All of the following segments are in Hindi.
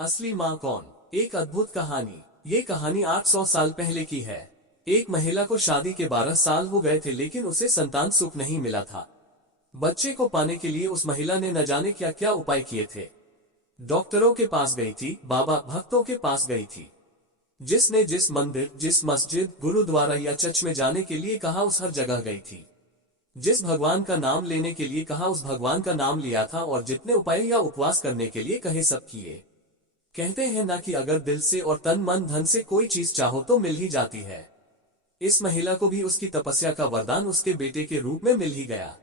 असली माँ कौन? एक अद्भुत कहानी। ये कहानी 800 साल पहले की है। एक महिला को शादी के 12 साल हो गए थे, लेकिन उसे संतान सुख नहीं मिला था। बच्चे को पाने के लिए उस महिला ने न जाने क्या क्या उपाय किए थे। डॉक्टरों के पास गई थी, बाबा भक्तों के पास गई थी। जिसने जिस मंदिर, जिस मस्जिद, गुरुद्वारा या चर्च में जाने के लिए कहा, उस हर जगह गई थी। जिस भगवान का नाम लेने के लिए कहा, उस भगवान का नाम लिया था, और जितने उपाय या उपवास करने के लिए कहे, सब किए। कहते हैं ना कि अगर दिल से और तन मन धन से कोई चीज चाहो तो मिल ही जाती है। इस महिला को भी उसकी तपस्या का वरदान उसके बेटे के रूप में मिल ही गया।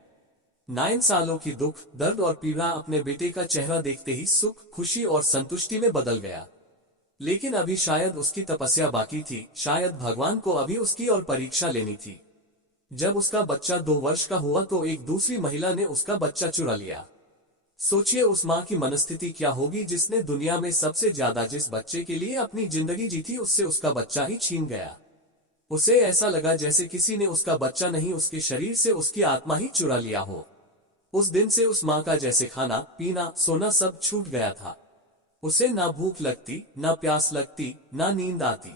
9 सालों की दुख, दर्द और पीड़ा अपने बेटे का चेहरा देखते ही सुख, खुशी और संतुष्टि में बदल गया। लेकिन अभी शायद उसकी तपस्या बाकी थी, शायद भगवान को अभी उसकी और परीक्षा लेनी थी। जब उसका बच्चा 2 वर्ष का हुआ तो एक दूसरी महिला ने उसका बच्चा चुरा लिया। सोचिए उस माँ की मनस्थिति क्या होगी जिसने दुनिया में सबसे ज्यादा जिस बच्चे के लिए अपनी जिंदगी जी थी, उससे उसका बच्चा ही छीन गया। उसे ऐसा लगा जैसे किसी ने उसका बच्चा नहीं, उसके शरीर से उसकी आत्मा ही चुरा लिया हो। उस दिन से उस माँ का जैसे खाना पीना सोना सब छूट गया था। उसे ना भूख लगती, ना प्यास लगती, ना नींद आती।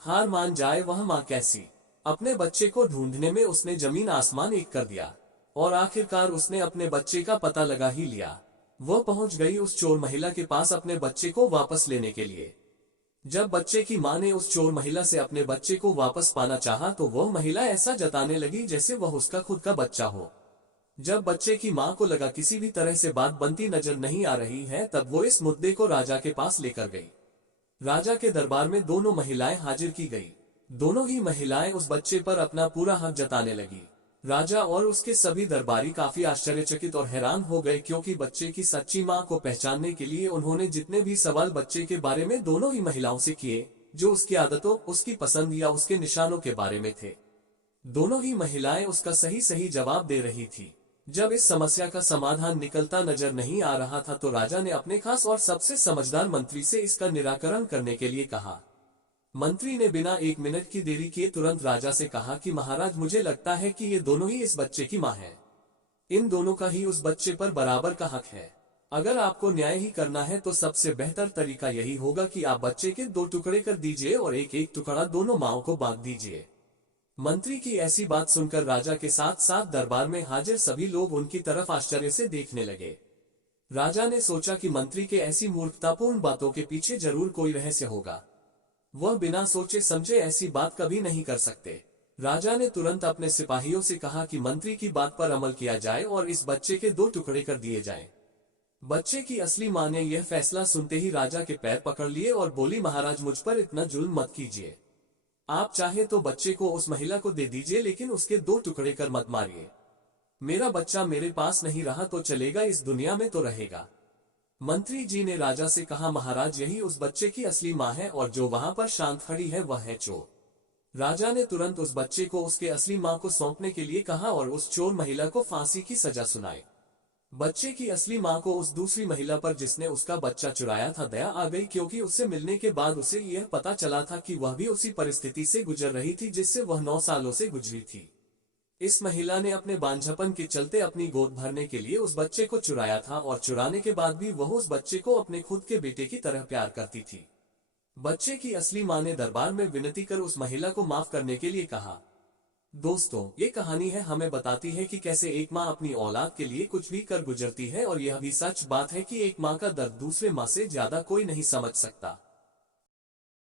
हार मान जाए वह माँ कैसी। अपने बच्चे को ढूंढने में उसने जमीन आसमान एक कर दिया, और आखिरकार उसने अपने बच्चे का पता लगा ही लिया। वह पहुंच गई उस चोर महिला के पास अपने बच्चे को वापस लेने के लिए। जब बच्चे की मां ने उस चोर महिला से अपने बच्चे को वापस पाना चाहा, तो वह महिला ऐसा जताने लगी जैसे वह उसका खुद का बच्चा हो। जब बच्चे की मां को लगा किसी भी तरह से बात बनती नजर नहीं आ रही है, तब वो इस मुद्दे को राजा के पास लेकर गई। राजा के दरबार में दोनों महिलाएं हाजिर की गई। दोनों ही महिलाएं उस बच्चे पर अपना पूरा हक जताने लगी। राजा और उसके सभी दरबारी काफी आश्चर्यचकित और हैरान हो गए, क्योंकि बच्चे की सच्ची मां को पहचानने के लिए उन्होंने जितने भी सवाल बच्चे के बारे में दोनों ही महिलाओं से किए, जो उसकी आदतों, उसकी पसंद या उसके निशानों के बारे में थे, दोनों ही महिलाएं उसका सही सही जवाब दे रही थी। जब इस समस्या का समाधान निकलता नजर नहीं आ रहा था, तो राजा ने अपने खास और सबसे समझदार मंत्री से इसका निराकरण करने के लिए कहा। मंत्री ने बिना 1 मिनट की देरी किए तुरंत राजा से कहा कि महाराज, मुझे लगता है कि ये दोनों ही इस बच्चे की मां है। इन दोनों का ही उस बच्चे पर बराबर का हक है। अगर आपको न्याय ही करना है तो सबसे बेहतर तरीका यही होगा कि आप बच्चे के 2 टुकड़े कर दीजिए और एक एक टुकड़ा दोनों माओं को बांट दीजिए। मंत्री की ऐसी बात सुनकर राजा के साथ साथ दरबार में हाजिर सभी लोग उनकी तरफ आश्चर्य से देखने लगे। राजा ने सोचा कि मंत्री के ऐसी मूर्खतापूर्ण बातों के पीछे जरूर कोई रहस्य होगा। वह बिना सोचे समझे ऐसी बात कभी नहीं कर सकते। राजा ने तुरंत अपने सिपाहियों से कहा कि मंत्री की बात पर अमल किया जाए और इस बच्चे के 2 टुकड़े कर दिए जाएं। बच्चे की असली मां ने यह फैसला सुनते ही राजा के पैर पकड़ लिए और बोली, महाराज, मुझ पर इतना जुल्म मत कीजिए। आप चाहे तो बच्चे को उस महिला को दे दीजिए, लेकिन उसके 2 टुकड़े कर मत मारिए। मेरा बच्चा मेरे पास नहीं रहा तो चलेगा, इस दुनिया में तो रहेगा। मंत्री जी ने राजा से कहा, महाराज, यही उस बच्चे की असली मां है, और जो वहां पर शांत खड़ी है वह है चोर। राजा ने तुरंत उस बच्चे को उसके असली मां को सौंपने के लिए कहा और उस चोर महिला को फांसी की सजा सुनाई। बच्चे की असली मां को उस दूसरी महिला पर जिसने उसका बच्चा चुराया था दया आ गई, क्योंकि उससे मिलने के बाद उसे यह पता चला था कि वह भी उसी परिस्थिति से गुजर रही थी जिससे वह 9 सालों से गुजरी थी। इस महिला ने अपने बांझपन के चलते अपनी गोद भरने के लिए उस बच्चे को चुराया था, और चुराने के बाद भी वह उस बच्चे को अपने खुद के बेटे की तरह प्यार करती थी। बच्चे की असली मां ने दरबार में विनती कर उस महिला को माफ करने के लिए कहा। दोस्तों, ये कहानी है हमें बताती है कि कैसे एक माँ अपनी औलाद के लिए कुछ भी कर गुजरती है, और यह भी सच बात है कि एक माँ का दर्द दूसरे माँ से ज्यादा कोई नहीं समझ सकता।